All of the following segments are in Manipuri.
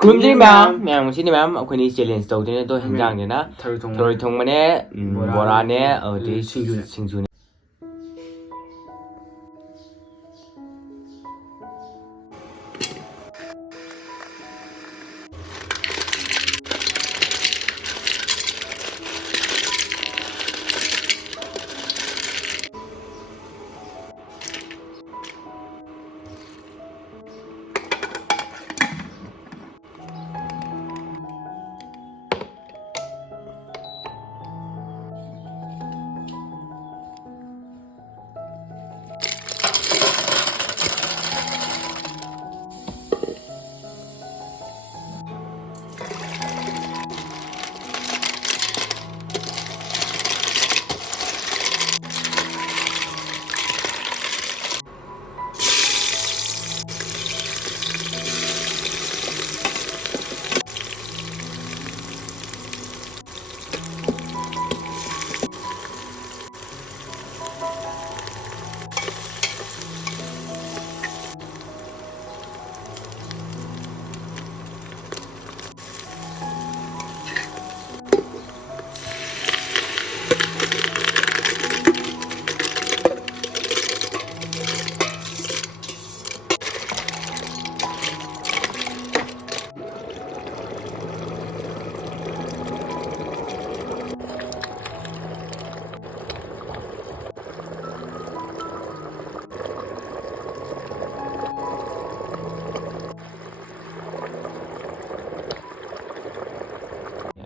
ꯈꯨꯔꯨꯝꯖꯔꯤ ꯃꯌꯥꯝ ꯉꯁꯤꯗꯤ ꯃꯌꯥꯝ ꯑꯩꯈꯣꯏꯅꯤ ꯆꯦꯂꯦꯟꯖ ꯇꯧꯗꯣꯏꯅꯦ ꯑꯗꯣ ꯍꯦꯟꯖꯥꯡꯅꯤꯅ ꯊꯔꯣꯏ ꯊꯣꯡꯕꯅꯦ ꯕꯣꯔꯥꯅꯦ ꯑꯗꯨꯗꯩ ꯁꯤꯡꯖꯨꯅꯦ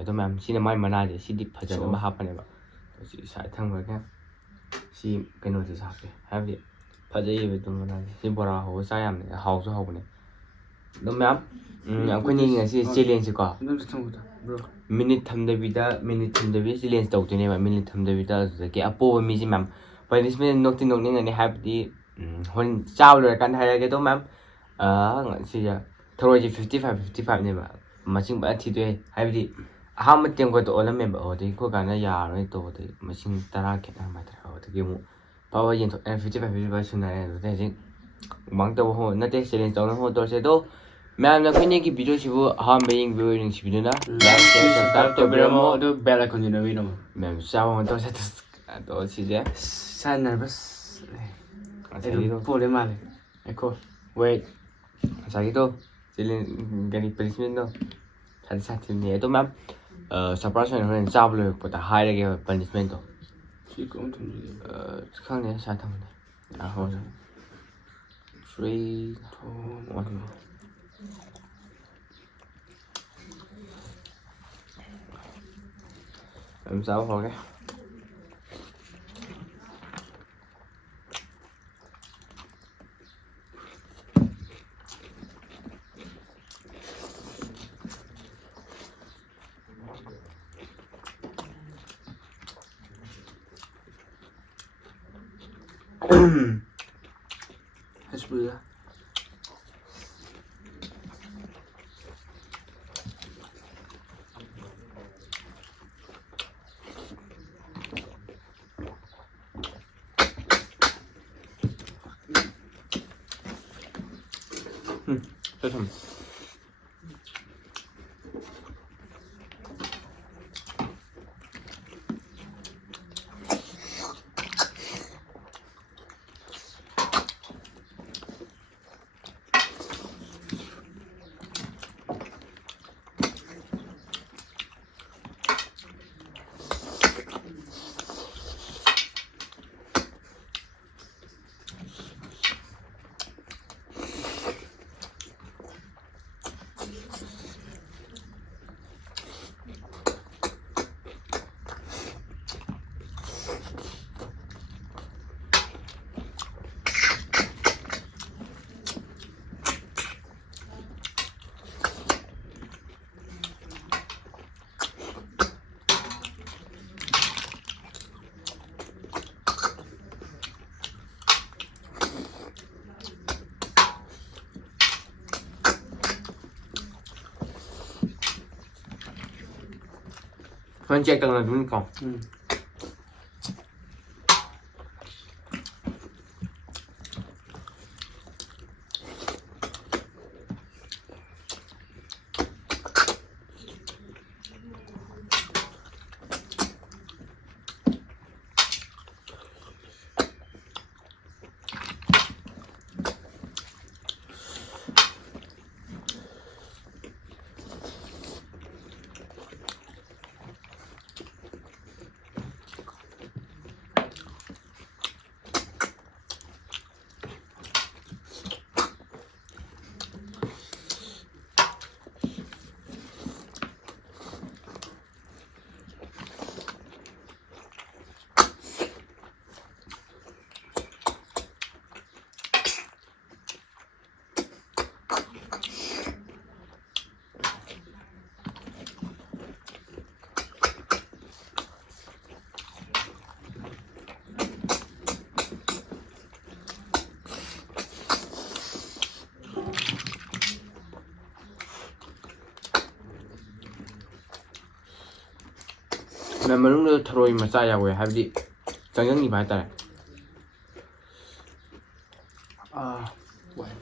ꯑꯗꯣ ꯃꯌꯥꯝ ꯁꯤꯅ ꯃꯥꯏ ꯃꯅꯥꯁꯦ ꯁꯤꯗꯤ ꯐꯖꯅ ꯑꯃ ꯍꯥꯞꯄꯅꯦꯕ ꯁꯤ ꯁꯥꯏꯗ ꯊꯝꯈ꯭ꯔꯒ ꯁꯤ ꯀꯩꯅꯣꯗꯁꯨ ꯍꯥꯞꯄꯦ ꯍꯥꯏꯕꯗꯤ ꯐꯖꯩꯌꯦꯕ ꯑꯗꯨꯝ ꯃꯅꯥꯁꯦ ꯁꯤ ꯕꯣꯔꯥ ꯍꯧꯕ ꯆꯥ ꯌꯥꯝꯅ ꯍꯥꯎꯁꯨ ꯍꯥꯎꯕꯅꯦ ꯑꯗꯣ ꯃꯌꯥꯝ ꯑꯩꯈꯣꯏꯅꯤ ꯉꯁꯤ ꯆꯦꯂꯦꯟꯖꯁꯦꯀꯣ ꯃꯤꯅꯤꯠ ꯊꯝꯗꯕꯤꯗ ꯆꯦꯂꯦꯟꯖ ꯇꯧꯗꯣꯏꯅꯦꯕ ꯃꯤꯅꯤꯠ ꯊꯝꯗꯕꯤꯗ ꯑꯗꯨꯗꯒꯤ ꯑꯄꯣꯕ ꯃꯤꯁꯦ ꯃꯌꯥꯝ ꯄꯅꯤꯁꯃꯦꯟ ꯅꯣꯛꯇꯤ ꯅꯣꯛꯅꯤꯡꯒꯅꯤ ꯍꯥꯏꯕꯗꯤ ꯍꯣꯔꯦꯟ ꯆꯥꯕ ꯂꯣꯏꯔꯀꯥꯟꯗ ꯍꯥꯏꯔꯛꯑꯒꯦ ꯑꯗꯣ ꯃꯌꯥꯝ ꯁꯤꯁꯦ ꯊꯔꯣꯏꯁꯦ 55-55ꯅꯦꯕ ꯃꯁꯤꯡ ꯐꯖꯅ ꯊꯤꯗꯣꯏ ꯍꯥꯏꯕꯗꯤ ꯑꯍꯥꯟꯕ ꯇꯦꯡꯀꯣꯠꯇ ꯑꯣꯜꯂꯝꯃꯦꯕ ꯑꯗꯨꯗꯒꯤ ꯑꯩꯈꯣꯏ ꯀꯥꯟꯗ ꯌꯥꯔꯣꯏ ꯇꯧꯕꯗꯒꯤ ꯃꯁꯤꯡ 10 ꯈꯦꯠꯅꯔꯝ ꯍꯥꯏꯇꯥꯔꯦ ꯑꯗꯨꯗꯒꯤ ꯑꯃꯨꯛ ꯐꯕ ꯌꯦꯟꯊꯣꯛꯑꯦ 55 ꯁꯨꯅꯔꯦ ꯑꯗꯨꯗꯩ ꯍꯧꯖꯤꯛ ꯃꯥꯡ ꯇꯧꯕ ꯍꯣꯠ ꯅꯠꯇꯦ ꯆꯦꯂꯦꯟꯖ ꯇꯧꯅꯕ ꯍꯣꯠ ꯇꯧꯔꯁꯦ ꯑꯗꯣ ꯃꯌꯥꯝꯅ ꯑꯩꯈꯣꯏꯅꯤꯒꯤ ꯚꯤꯗꯤꯑꯣꯁꯤꯕꯨ ꯑꯍꯥꯟꯕ ꯌꯦꯡꯕꯤꯕ ꯅꯨꯡꯁꯤꯕꯤꯗꯨꯅ ꯂꯥꯏꯛ ꯁꯤꯌꯔ ꯁꯕꯁꯀ꯭ꯔꯥꯏꯕ ꯇꯧꯕꯤꯔꯝꯃꯣ ꯑꯗꯨ ꯕꯦꯜ ꯑꯥꯏꯀꯣꯟꯁꯨ ꯅꯝꯕꯤꯔꯝꯃꯣ ꯃꯌꯥꯝ ꯆꯥꯕ ꯍꯣꯠ ꯇꯧꯔꯁꯦ ꯑꯗꯣ ꯁꯤꯁꯦ ꯁꯥꯏ ꯅꯔꯚꯁ ꯉꯁꯥꯏꯒꯤꯗꯣ ꯄꯣꯂꯦ ꯃꯥꯜꯂꯦ ꯑꯩꯈꯣ ꯋꯦꯠ ꯉꯁꯥꯏꯒꯤꯗꯣ ꯆꯦꯂꯦꯟꯖ ꯀꯔꯤ ꯄꯅꯤꯁꯃꯦꯟꯗꯣ ꯁꯥꯊꯤꯕꯅꯦ ꯑꯗꯣ ꯃꯌꯥꯝ ꯁꯔꯄ꯭ꯔꯥꯏꯖ ꯑꯣꯏꯅ ꯍꯣꯔꯦꯟ ꯆꯥꯕ ꯂꯣꯏꯔꯛꯄꯗ ꯍꯥꯏꯔꯒꯦꯕ ꯄꯅꯤꯁꯃꯦꯟꯇꯣ ꯁꯤ ꯀꯔꯝ ꯊꯝꯖꯤꯒꯦ ꯈꯪꯗꯦ ꯁꯥꯏ ꯊꯝꯕꯅꯦ ꯍꯧꯔꯦ 3 2 1 ꯑꯗꯨꯝ ꯆꯥꯕ ꯍꯧꯔꯒꯦ Hezbollah. 조금 현재 땅나 누니까 ꯃꯅꯨꯡꯗ ꯊꯔꯣꯏ ꯃꯆꯥ ꯌꯥꯎꯋꯦ ꯍꯥꯏꯕꯗꯤ ꯆꯪꯖꯟꯈꯤꯕ ꯍꯥꯏꯇꯥꯔꯦ ꯋꯥꯏ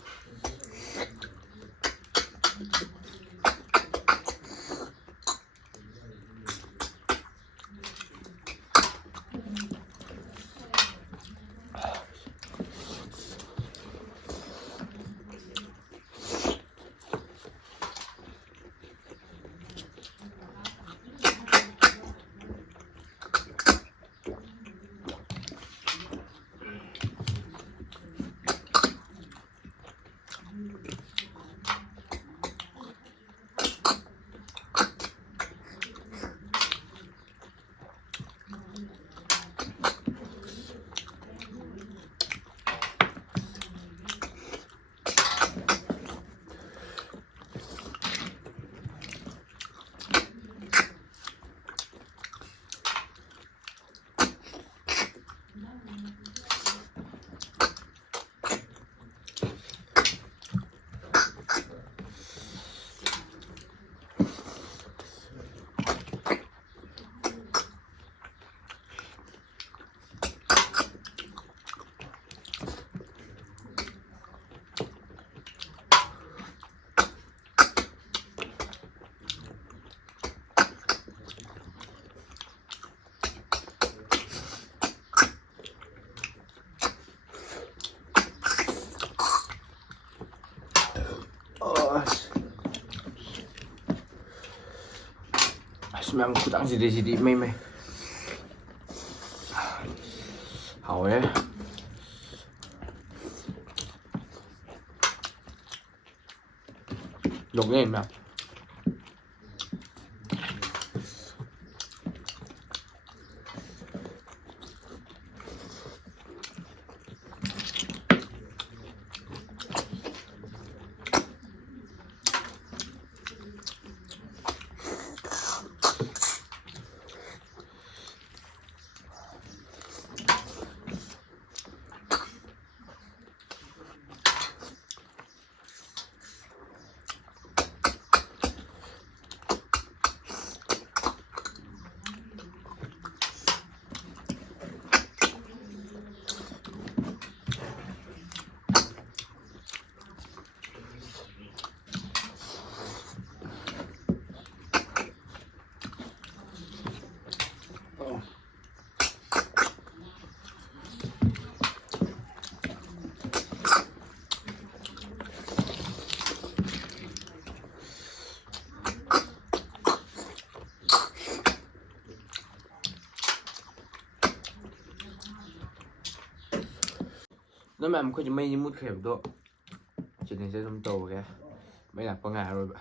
ꯃꯌꯥꯝ ꯈꯨꯗꯥꯡꯁꯤꯗꯩꯁꯤꯗꯤ ꯃꯩ ꯍꯥꯎꯋꯦ ꯂꯣꯛꯅꯩ ꯃꯌꯥꯝ ꯑꯗꯣ ꯃꯌꯥꯝ ꯑꯩꯈꯣꯏꯁꯦ ꯃꯩꯁꯤ ꯃꯨꯠꯈ꯭ꯔꯦꯕꯗꯣ ꯆꯦꯂꯦꯟꯖꯁꯦ ꯑꯗꯨꯝ ꯇꯧꯔꯒꯦ ꯃꯩ ꯂꯥꯛꯄ ꯉꯥꯏꯔꯔꯣꯏꯕ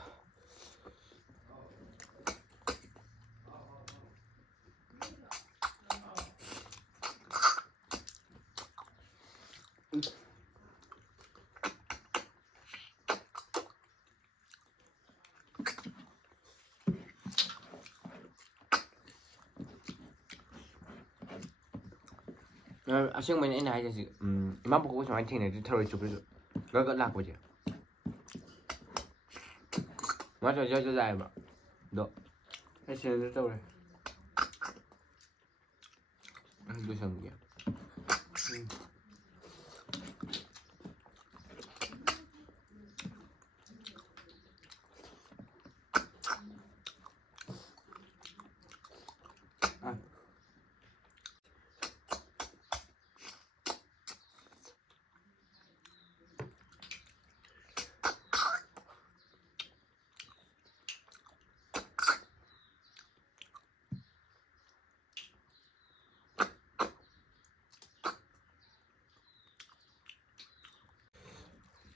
ꯑꯁꯦꯡꯕꯩꯅꯤ ꯑꯩꯅ ꯍꯥꯏꯖꯦ ꯏꯃꯥ ꯄꯣꯛꯄ ꯁꯨꯃꯥꯏꯅ ꯊꯦꯡꯅꯗ꯭ꯔꯤ ꯊꯔꯣꯏ ꯆꯨꯞꯄꯁꯨ ꯒꯠ ꯂꯥꯛꯄꯁꯦ ꯉꯥ ꯖꯠ ꯂꯥꯛꯑꯦꯕ ꯑꯗꯣ ꯑꯩ ꯁꯦꯟꯗ ꯇꯧꯔꯦ ꯂꯣꯏꯁꯟꯒꯦ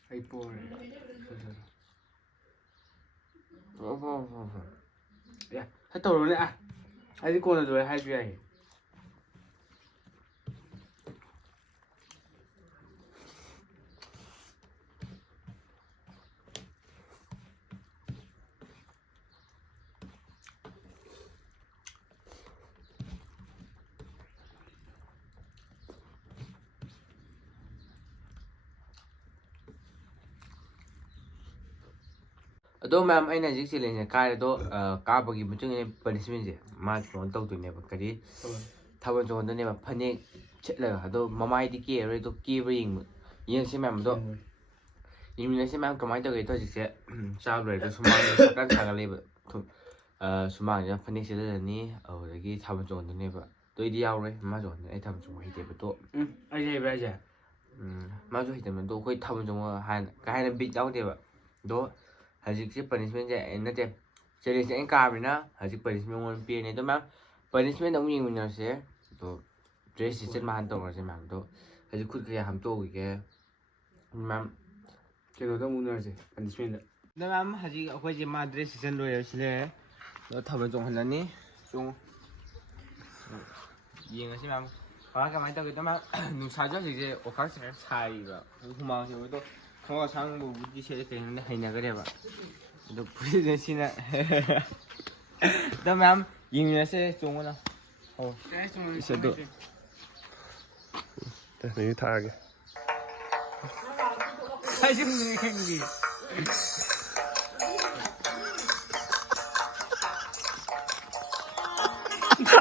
ꯑꯩ ꯄꯣꯔꯦ ꯁꯤ ꯇꯧꯔꯣꯅꯦ ꯑꯩꯗꯤ ꯀꯣꯟꯅ ꯂꯣꯏ ꯍꯥꯏꯁꯨ ꯌꯥꯏ ꯑꯗꯣ ꯃꯌꯥꯝ ꯑꯩꯅ ꯍꯧꯖꯤꯛ ꯆꯦꯂꯦꯟꯖꯁꯦ ꯀꯥꯏꯔꯦꯗꯣ ꯀꯥꯕꯒꯤ ꯃꯇꯨꯡ ꯏꯟꯅ ꯄꯅꯤꯁꯃꯦꯟꯁꯦ ꯃꯥ ꯀꯩꯅꯣ ꯇꯧꯗꯣꯏꯅꯦꯕ ꯀꯔꯤ ꯊꯥꯕꯜ ꯆꯣꯡꯍꯟꯗꯣꯏꯅꯦꯕ ꯐꯅꯦꯛ ꯁꯦꯠꯂꯒ ꯑꯗꯣ ꯃꯃꯥꯏꯗꯤ ꯀꯦꯔꯔꯣꯏ ꯑꯗꯣ ꯀꯦꯕ ꯌꯦꯡꯁꯤ ꯃꯌꯥꯝ ꯑꯗꯣ ꯌꯦꯡꯃꯤꯟꯅꯁꯤ ꯃꯌꯥꯝ ꯀꯃꯥꯏꯅ ꯇꯧꯒꯦꯗꯣ ꯍꯧꯖꯤꯛꯁꯦ ꯆꯥꯕ ꯂꯣꯏꯔꯒ ꯁꯨꯃꯥꯡꯗ ꯁꯔꯀꯥꯔ ꯁꯥꯒꯠꯂꯛꯏꯕ ꯁꯨꯃꯥꯡꯁꯤꯗ ꯐꯅꯦꯛ ꯁꯦꯠꯍꯜꯂꯅꯤ ꯑꯗꯨꯗꯒꯤ ꯊꯥꯕꯜ ꯆꯣꯡꯍꯟꯗꯣꯏꯅꯦꯕ ꯑꯗꯣ ꯑꯩꯗꯤ ꯌꯥꯎꯔꯣꯏ ꯃꯥ ꯆꯣꯡꯍꯟꯗꯣꯏꯅꯦ ꯑꯩ ꯊꯥꯕꯜ ꯆꯣꯡꯕ ꯍꯩꯇꯦꯕ ꯑꯗꯣ ꯑꯩꯁꯦ ꯍꯩꯕ꯭ꯔꯥ ꯍꯥꯏꯁꯦ ꯃꯥꯁꯨ ꯍꯩꯇꯕꯅꯤ ꯑꯗꯣ ꯑꯩꯈꯣꯏ ꯊꯥꯕꯜ ꯆꯣꯡꯕ ꯀꯩ ꯍꯥꯏꯅ ꯕꯤꯠ ꯌꯥꯎꯗꯦꯕ ꯑꯗꯣ ꯍꯧꯖꯤꯛꯁꯦ ꯄꯅꯤꯁꯃꯦꯟꯁꯦ ꯅꯠꯇꯦ ꯆꯦꯂꯦꯟꯖꯁꯦ ꯑꯩꯅ ꯀꯥꯕꯅꯤꯅ ꯍꯧꯖꯤꯛ ꯄꯅꯤꯁꯃꯦꯟ ꯑꯩꯉꯣꯟꯗ ꯄꯤꯔꯅꯤ ꯑꯗꯣ ꯃꯌꯥꯝ ꯄꯅꯤꯁꯃꯦꯟ ꯑꯃꯨꯛ ꯌꯦꯡꯃꯤꯟꯅꯔꯁꯦ ꯑꯗꯣ ꯗ꯭ꯔꯦꯁ ꯁꯤꯆꯟ ꯃꯥꯟ ꯇꯧꯔꯁꯦ ꯃꯌꯥꯝ ꯑꯗꯣ ꯍꯧꯖꯤꯛ ꯈꯨꯠ ꯀꯌꯥ ꯍꯥꯝꯇꯣꯛꯎꯈꯤꯒꯦ ꯃꯌꯥꯝ ꯀꯩꯅꯣꯗ ꯑꯃꯨꯛ ꯎꯅꯔꯁꯦ ꯄꯅꯤꯁꯃꯦꯟꯗ ꯑꯗꯣ ꯃꯌꯥꯝ ꯍꯧꯖꯤꯛ ꯑꯩꯈꯣꯏꯁꯦ ꯃꯥ ꯗ꯭ꯔꯦꯁ ꯁꯤꯆꯟ ꯂꯣꯏꯔꯁꯤꯂꯦ ꯑꯗꯣ ꯊꯥꯕꯜ ꯆꯣꯡꯍꯜꯂꯅꯤ ꯌꯦꯡꯉꯁꯤ ꯃꯌꯥꯝ ꯀꯃꯥꯏꯅ ꯇꯧꯒꯦꯗꯣ ꯃꯌꯥꯝ ꯅꯨꯡꯁꯥꯁꯨ ꯍꯧꯖꯤꯛꯁꯦ ꯑꯣꯐꯔ ꯁꯥꯔꯤꯕ ꯍꯨꯃꯥꯡꯁꯦ ꯑꯗꯣ ꯈꯣꯡ ꯑꯁꯥꯡꯕꯕꯨꯗꯤ ꯁꯦꯠꯂꯦ ꯀꯩꯅꯣꯅꯦ ꯍꯩꯅꯈ꯭ꯔꯦꯕ ꯑꯗꯣ ꯐꯨꯔꯤꯠꯅ ꯁꯤꯅ ꯑꯗꯣ ꯃꯌꯥꯝ ꯌꯦꯡꯃꯤꯟꯅꯁꯦ ꯆꯣꯡꯉꯣꯅ ꯏꯁꯗꯣ ꯅꯪ ꯊꯥꯔꯒꯦ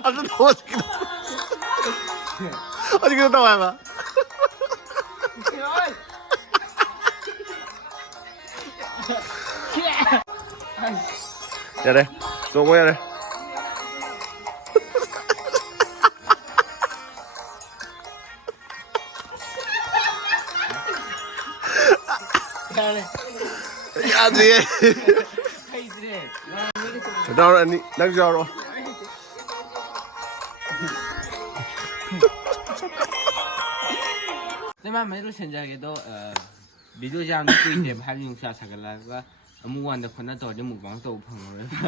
아주 더워지긴 아니 그거 나와봐 야래 쏘고 야래 야 뒤에 나오라 아니 낭주 알아 ꯃꯌꯥꯝ ꯃꯩ ꯂꯣꯏꯁꯤꯟꯖꯔꯒꯦꯗꯣ ꯚꯤꯗꯤꯑꯣꯁꯦ ꯌꯥꯝꯅ ꯀꯨꯏꯗꯦꯕ ꯍꯥꯏꯕꯗꯤ ꯅꯨꯡꯁꯥ ꯁꯥꯒꯠꯂꯛꯑꯒ ꯑꯃꯨꯛ ꯋꯥꯟꯗ ꯈꯣꯠꯅ ꯇꯧꯔꯗꯤ ꯃꯨꯛꯕꯥꯡ ꯇꯧꯕ ꯐꯪꯉꯔꯣꯏꯕ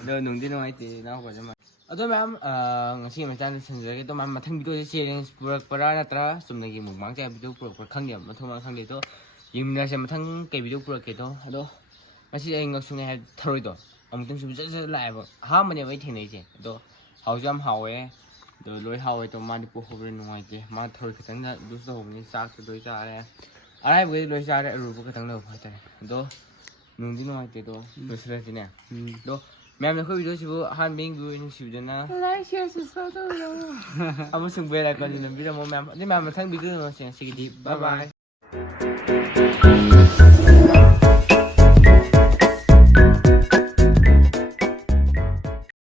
ꯑꯗꯣ ꯅꯨꯡꯗꯤ ꯅꯨꯡꯉꯥꯏꯇꯦ ꯏꯅꯥꯎꯄꯥꯁꯦ ꯑꯗꯣ ꯃꯌꯥꯝ ꯉꯁꯤ ꯃꯇꯥꯡꯗ ꯂꯣꯏꯁꯤꯟꯖꯔꯒꯦ ꯑꯗꯣ ꯃꯌꯥꯝ ꯃꯊꯪ ꯚꯤꯗꯤꯑꯣꯁꯦ ꯆꯦꯂꯦꯟꯖ ꯄꯨꯔꯛꯄ꯭ꯔꯥ ꯅꯠꯇ꯭ꯔꯒ ꯆꯨꯝꯅꯒꯤ ꯃꯨꯛꯕꯥꯡ ꯆꯥꯏ ꯚꯤꯗꯤꯑꯣ ꯄꯨꯔꯛꯄ꯭ꯔꯥ ꯈꯪꯗꯦꯕ ꯃꯊꯣꯡ ꯃꯔꯝ ꯈꯪꯗꯦ ꯑꯗꯣ ꯌꯦꯡꯃꯤꯟꯅꯔꯁꯦ ꯃꯊꯪ ꯀꯩ ꯚꯤꯗꯤꯑꯣ ꯄꯨꯔꯛꯀꯦꯗꯣ ꯑꯗꯣ ꯉꯁꯤ ꯑꯩ ꯉꯛꯁꯨꯅꯦ ꯍꯥꯏ ꯊꯔꯣꯏꯗꯣ ꯑꯃꯨꯛꯇꯪꯁꯨ ꯖꯠ ꯂꯥꯛꯑꯦꯕ ꯑꯍꯥꯟꯕꯅꯦꯕ ꯑꯩ ꯊꯦꯡꯅꯩꯁꯦ ꯑꯗꯣ ꯍꯥꯎꯁꯨ ꯌꯥꯝ ꯍꯥꯎꯋꯦ ꯑꯗꯣ ꯂꯣꯏ ꯍꯥꯎꯋꯦ ꯇꯧ ꯃꯥꯗꯤ ꯄꯣꯛꯍꯧꯕ꯭ꯔꯦ ꯅꯨꯡꯉꯥꯏꯇꯦ ꯃꯥ ꯊꯔꯣꯏ ꯈꯤꯇꯪꯗ ꯂꯨꯖ ꯇꯧꯍꯧꯕꯅꯤ ꯆꯥꯛꯁꯨ ꯂꯣꯏ ꯆꯥꯔꯦ ꯑꯔꯥꯏꯕꯈꯩꯗꯤ ꯂꯣꯏ ꯆꯥꯔꯦ ꯑꯔꯨꯕ ꯈꯤꯇꯪ ꯂꯧꯕ ꯍꯥꯏꯇꯥꯔꯦ ꯑꯗꯣ ꯅꯨꯡꯗꯤ ꯅꯨꯡꯉꯥꯏꯇꯦ ꯑꯗꯣ ꯂꯣꯏꯁꯤꯜꯂꯁꯤꯅꯦ ꯑꯗꯣ ꯃꯌꯥꯝꯅ ꯑꯩꯈꯣꯏ ꯚꯤꯗꯤꯑꯣꯁꯤꯕꯨ ꯑꯍꯥꯟꯕ ꯌꯦꯡꯕꯤꯌꯨ ꯅꯨꯡꯁꯤꯕꯤꯗꯅ ꯂꯥꯏꯛ ꯁꯤꯌꯔ ꯁꯕꯁꯀ꯭ꯔꯥꯏꯕ ꯇꯧꯕꯤꯔꯝꯃꯨ ꯑꯃꯁꯨꯡ ꯕꯦꯜ ꯑꯥꯏꯀꯟ ꯅꯝꯕꯤꯔꯝꯃꯨ ꯃꯌꯥꯝ ꯑꯗꯨ ꯃꯌꯥꯝ ꯃꯊꯪ ꯚꯤꯗꯤꯑꯣ ꯉꯁꯤꯒꯤꯗꯤ ꯕꯥꯏ ꯕꯥꯏ